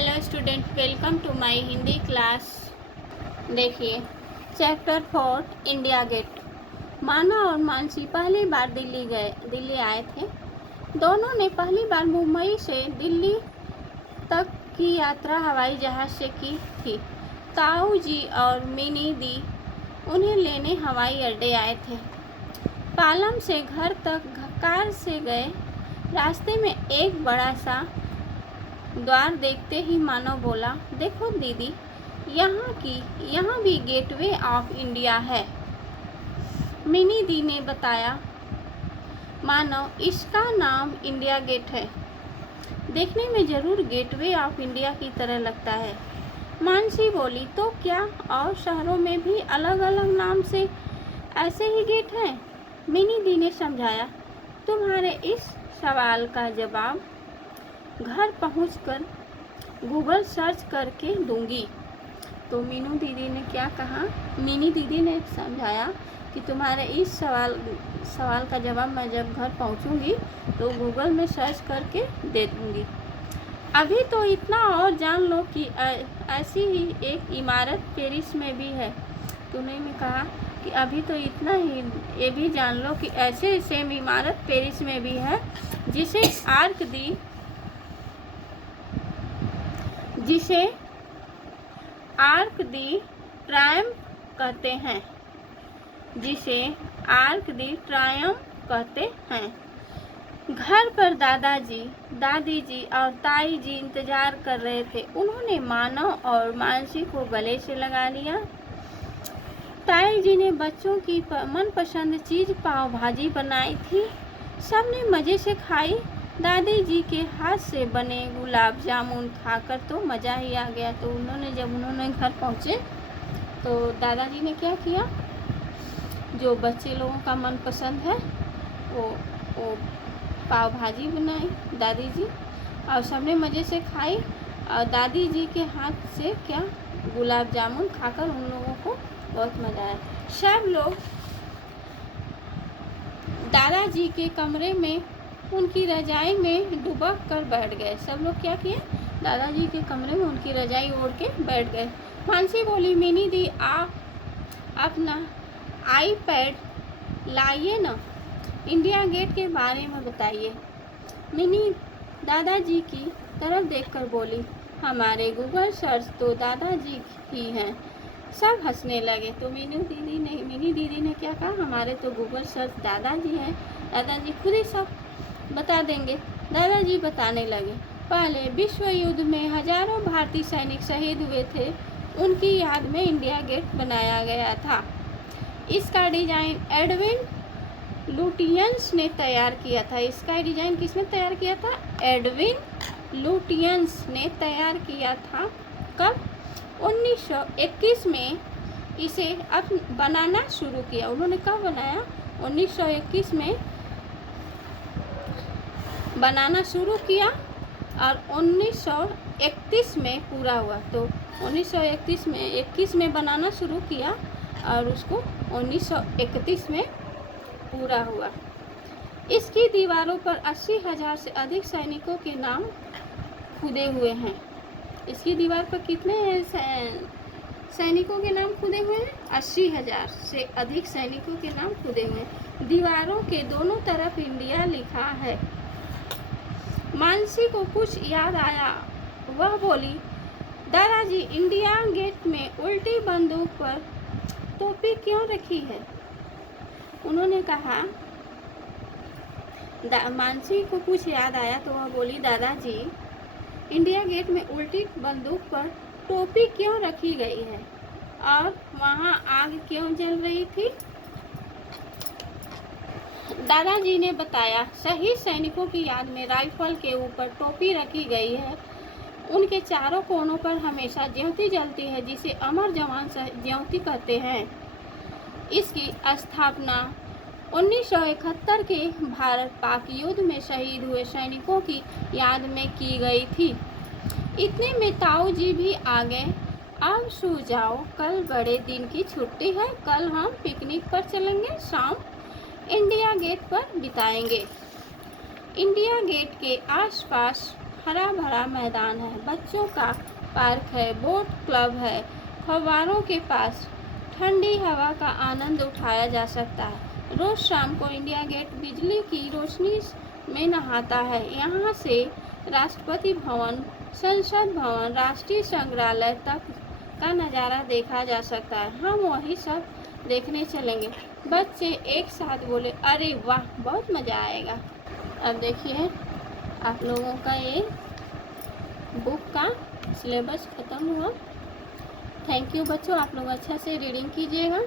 Hello student, welcome to my Hindi class. देखिए chapter 4 India Gate. Mana और मानसी पहली बार दिल्ली आए थे। दोनों ने पहली बार मुंबई से दिल्ली तक की यात्रा हवाई जहाज़ से की थी। ताऊ जी और मिनी दी उन्हें लेने हवाई अड्डे आए थे। पालम से घर तक कार से गए। रास्ते में एक बड़ा सा द्वार देखते ही मानव बोला, देखो दीदी, यहाँ भी गेटवे ऑफ इंडिया है। मिनी दी ने बताया, मानव, इसका नाम इंडिया गेट है। देखने में जरूर गेटवे ऑफ इंडिया की तरह लगता है। मानसी बोली, तो क्या और शहरों में भी अलग अलग नाम से ऐसे ही गेट हैं? मिनी दी ने समझाया, तुम्हारे इस सवाल का जवाब घर पहुंचकर गूगल सर्च करके दूंगी। तो मीनू दीदी ने क्या कहा? मिनी दीदी ने समझाया कि तुम्हारे इस सवाल का जवाब मैं जब घर पहुंचूंगी तो गूगल में सर्च करके दे दूंगी। अभी तो इतना और जान लो कि ऐसी ही एक इमारत पेरिस में भी है। तो उन्होंने कहा कि अभी तो इतना ही, ये भी जान लो कि ऐसे सेम इमारत पेरिस में भी है जिसे आर्क दी ट्रायम्फ कहते हैं। घर पर दादाजी, दादी जी और ताई जी इंतजार कर रहे थे। उन्होंने मानव और मानसी को गले से लगा लिया। ताई जी ने बच्चों की मनपसंद चीज पाव भाजी बनाई थी। सबने मज़े से खाई। दादी जी के हाथ से बने गुलाब जामुन खाकर तो मज़ा ही आ गया। तो जब उन्होंने घर पहुँचे तो दादाजी ने क्या किया, जो बच्चे लोगों का मनपसंद है वो पाव भाजी बनाई दादी जी, और सबने मज़े से खाई। और दादी जी के हाथ से क्या गुलाब जामुन खाकर उन लोगों को बहुत मज़ा आया। सब लोग दादाजी के कमरे में उनकी रजाई में डुबक कर बैठ गए। सब लोग क्या किए? दादाजी के कमरे में उनकी रजाई ओढ़ के बैठ गए। मानसी बोली, मिनी दी, आप अपना आईपैड लाइए ना, इंडिया गेट के बारे में बताइए। मिनी दादाजी की तरफ देखकर बोली, हमारे गूगल सर्च तो दादाजी ही हैं। सब हंसने लगे। तो मिनी दीदी ने क्या कहा, हमारे तो गूगल सर्च दादाजी हैं, दादाजी खुद ही सब बता देंगे। दादाजी बताने लगे, पहले विश्व युद्ध में हजारों भारतीय सैनिक शहीद हुए थे। उनकी याद में इंडिया गेट बनाया गया था। इसका डिजाइन एडविन लुटियंस ने तैयार किया था। इसका डिजाइन किसने तैयार किया था? एडविन लुटियंस ने तैयार किया था। कब? 1921 में इसे बनाना शुरू किया। उन्होंने कब बनाया? 1921 में बनाना शुरू किया और 1931 में पूरा हुआ। तो 1921 में बनाना शुरू किया और उसको 1931 में पूरा हुआ। इसकी दीवारों पर 80,000 से अधिक सैनिकों के नाम खुदे हुए हैं। इसकी दीवार पर कितने सैनिकों के नाम खुदे हुए हैं? 80,000 से अधिक सैनिकों के नाम खुदे हुए हैं। दीवारों के दोनों तरफ इंडिया लिखा है। मानसी को कुछ याद आया। वह बोली, दादाजी, इंडिया गेट में उल्टी बंदूक पर टोपी क्यों रखी है? उन्होंने कहा, मानसी को कुछ याद आया तो वह बोली, दादाजी, इंडिया गेट में उल्टी बंदूक पर टोपी क्यों रखी गई है और वहाँ आग क्यों जल रही थी? दादाजी ने बताया, शहीद सैनिकों की याद में राइफल के ऊपर टोपी रखी गई है। उनके चारों कोनों पर हमेशा ज्योति जलती है, जिसे अमर जवान ज्योति कहते हैं। इसकी स्थापना 1971 के भारत पाक युद्ध में शहीद हुए सैनिकों की याद में की गई थी। इतने में ताऊ जी भी आ गए। अब सो जाओ, कल बड़े दिन की छुट्टी है। कल हम पिकनिक पर चलेंगे, शाम इंडिया गेट पर बिताएंगे। इंडिया गेट के आसपास हरा भरा मैदान है, बच्चों का पार्क है, बोट क्लब है, फव्वारों के पास ठंडी हवा का आनंद उठाया जा सकता है। रोज शाम को इंडिया गेट बिजली की रोशनी में नहाता है। यहाँ से राष्ट्रपति भवन, संसद भवन, राष्ट्रीय संग्रहालय तक का नज़ारा देखा जा सकता है। हम वही सब देखने चलेंगे। बच्चे एक साथ बोले, अरे वाह, बहुत मज़ा आएगा। अब देखिए आप लोगों का ये बुक का सिलेबस ख़त्म हुआ। थैंक यू बच्चों, आप लोग अच्छा से रीडिंग कीजिएगा।